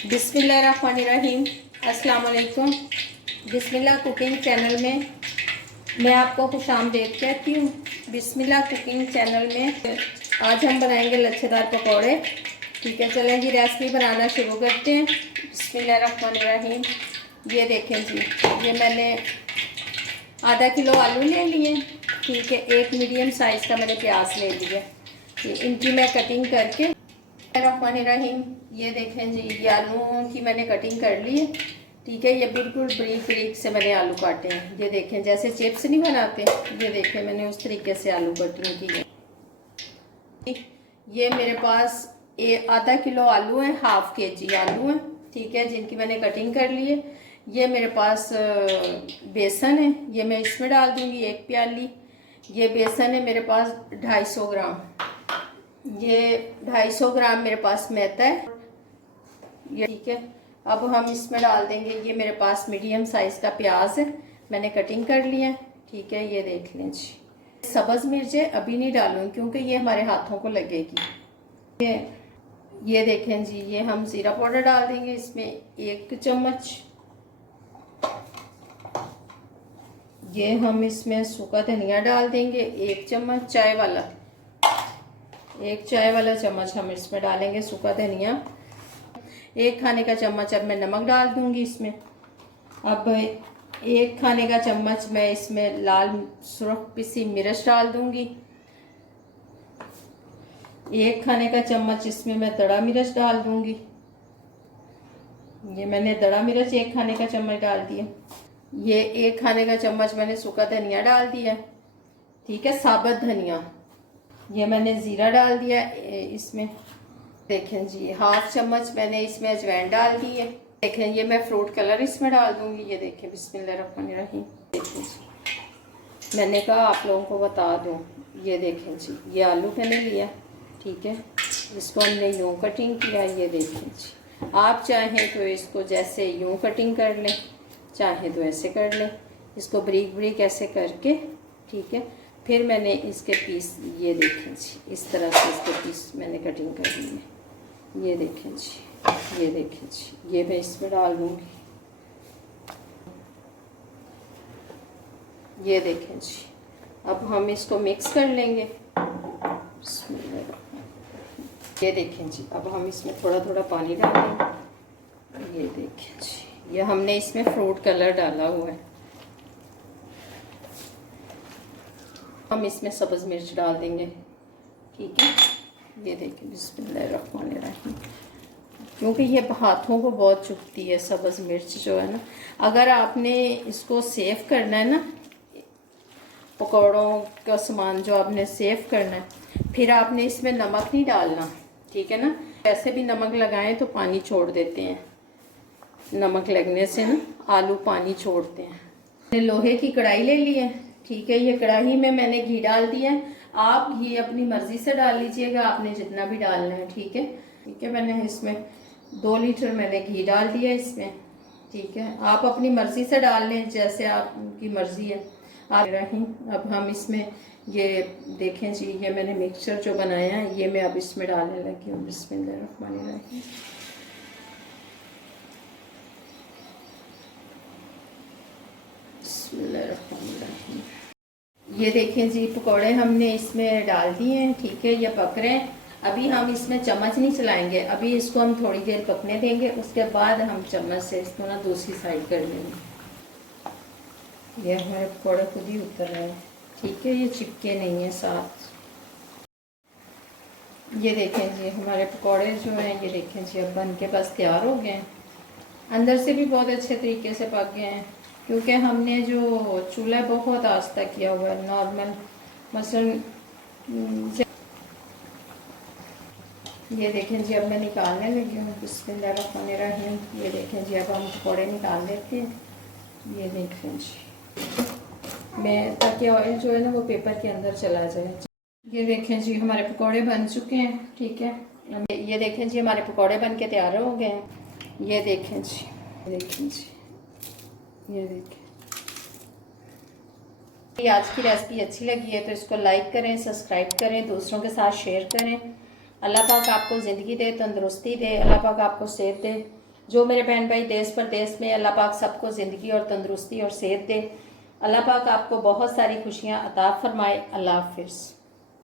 बिस्मिल्लाहिर्रहमानिर्रहीम। अस्सलाम वालेकुम। बिस्मिल्लाह कुकिंग चैनल में मैं आपको खुशामदीद कहती हूँ। बिस्मिल्लाह कुकिंग चैनल में आज हम बनाएंगे लच्छेदार पकौड़े। ठीक है, चलें जी रेसिपी बनाना शुरू करते हैं। बिस्मिल्लाहिर्रहमानिर्रहीम। ये देखें जी, ये मैंने आधा किलो आलू ले लिए। ठीक है, एक मीडियम साइज़ का मैंने प्याज ले लिया। इनकी मैं कटिंग करके रहीम। ये देखें जी, ये आलू की मैंने कटिंग कर ली है। ठीक है, ये बिल्कुल बारीक बारीक से मैंने आलू काटे हैं। ये देखें, जैसे चिप्स नहीं बनाते, ये देखें मैंने उस तरीके से आलू कटिंग की है। ये मेरे पास आधा किलो आलू है, हाफ केजी आलू है। ठीक है, जिनकी मैंने कटिंग कर ली है। ये मेरे पास बेसन है, ये मैं इसमें डाल दूंगी 1 प्याली। ये बेसन है मेरे पास 250 ग्राम। ये 250 ग्राम मेरे पास मैदा है ये। ठीक है, अब हम इसमें डाल देंगे, ये मेरे पास मीडियम साइज़ का प्याज है, मैंने कटिंग कर लिया है। ठीक है, ये देख लें जी। सब्ज़ मिर्चें अभी नहीं डालूंगी क्योंकि ये हमारे हाथों को लगेगी। ये देखें जी, ये हम ज़ीरा पाउडर डाल देंगे इसमें 1 चम्मच। ये हम इसमें सूखा धनिया डाल देंगे 1 चम्मच चाय वाला। 1 चाय वाला चम्मच हम इसमें डालेंगे सूखा धनिया। 1 खाने का चम्मच अब मैं नमक डाल दूंगी इसमें। अब 1 खाने का चम्मच मैं इसमें लाल सुर्ख पिसी मिर्च डाल दूंगी। 1 खाने का चम्मच इसमें मैं दड़ा मिर्च डाल दूंगी। ये मैंने दड़ा मिर्च 1 खाने का चम्मच डाल दिया। ये 1 खाने का चम्मच मैंने सूखा धनिया डाल दिया। ठीक है, साबुत धनिया। ये मैंने ज़ीरा डाल दिया इसमें। देखें जी, 1/2 चम्मच मैंने इसमें अजवाइन डाल दी है। देखें, ये मैं फ्रूट कलर इसमें डाल दूंगी। ये देखें, बिस्मिल्लाहिर्रहमानिर्रहीम। देखें जी, मैंने कहा आप लोगों को बता दूं। ये देखें जी, ये आलू मैंने लिया। ठीक है, इसको हमने यूँ कटिंग किया। ये देखें जी, आप चाहें तो इसको जैसे यूँ कटिंग कर लें, चाहें तो ऐसे कर लें। इसको बारीक बारीक ऐसे करके, ठीक है, फिर मैंने इसके पीस, ये देखें जी, इस तरह से इसके पीस मैंने कटिंग कर ली है। ये देखें जी, ये देखें जी, ये मैं इसमें डाल दूँगी। ये देखें जी, अब हम इसको मिक्स कर लेंगे। ये देखें जी, अब हम इसमें थोड़ा थोड़ा पानी डालेंगे। ये देखें जी, ये हमने इसमें फ्रूट कलर डाला हुआ है। हम इसमें सब्ज़ मिर्च डाल देंगे। ठीक है, ये देखिए, बिस्मिल्लाहिर्रहमानिर्रहीम। क्योंकि ये हाथों को बहुत चुभती है सब्ज़ मिर्च जो है ना। अगर आपने इसको सेव करना है ना, पकौड़ों का सामान जो आपने सेव करना है, फिर आपने इसमें नमक नहीं डालना। ठीक है ना, वैसे भी नमक लगाएं तो पानी छोड़ देते हैं। नमक लगने से ना आलू पानी छोड़ते हैं। मैंने लोहे की कढ़ाई ले ली है। ठीक है, ये कढ़ाई में मैंने घी डाल दिया है। आप घी अपनी मर्जी से डाल लीजिएगा, आपने जितना भी डालना है। ठीक है, ठीक है, मैंने इसमें 2 लीटर मैंने घी डाल दिया इसमें। ठीक है, आप अपनी मर्जी से डाल लें, जैसे आपकी मर्जी है। अब हम इसमें ये देखें जी, ये मैंने मिक्सचर जो बनाया है, ये मैं अब इसमें डालने लगी हूँ। बिस्मिल्लाहिर्रहमानिर्रहीम। ये देखें जी, पकौड़े हमने इसमें डाल दिए हैं। ठीक है, ये पक रहे हैं। अभी हम इसमें चम्मच नहीं चलाएंगे, अभी इसको हम थोड़ी देर पकने देंगे। उसके बाद हम चम्मच से इसको ना दूसरी साइड कर लेंगे। ये हमारे पकौड़े खुद ही उतर रहे हैं। ठीक है, ये चिपके नहीं है साथ। ये देखें जी, हमारे पकौड़े जो हैं, ये देखें जी, अब बन के बस तैयार हो गए हैं। अंदर से भी बहुत अच्छे तरीके से पक गए हैं, क्योंकि हमने जो चूल्हा बहुत आस्था किया हुआ है। नॉर्मल मसलन ये देखें जी, अब मैं निकालने लगी हूँ। बिस्मिल्लाहिर्रहमानिर्रहीम। ये देखें जी, अब हम पकौड़े निकाल लेते हैं। ये देखें जी, मैं ताकि ऑयल जो है ना वो पेपर के अंदर चला जाए। ये देखें जी, हमारे पकौड़े बन चुके हैं। ठीक है, ये देखें जी, हमारे पकौड़े बन के तैयार हो गए हैं। ये देखें जी, देखें जी, ये देखें। आज की रेसिपी अच्छी लगी है तो इसको लाइक करें, सब्सक्राइब करें, दूसरों के साथ शेयर करें। अल्लाह पाक आपको ज़िंदगी दे, तंदुरुस्ती दे, अल्लाह पाक आपको सेहत दे। जो मेरे बहन भाई देश परदेश में, अल्लाह पाक सबको ज़िंदगी और तंदुरुस्ती और सेहत दे। अल्लाह पाक आपको बहुत सारी खुशियाँ अता फरमाए। अल्लाह हाफिज़।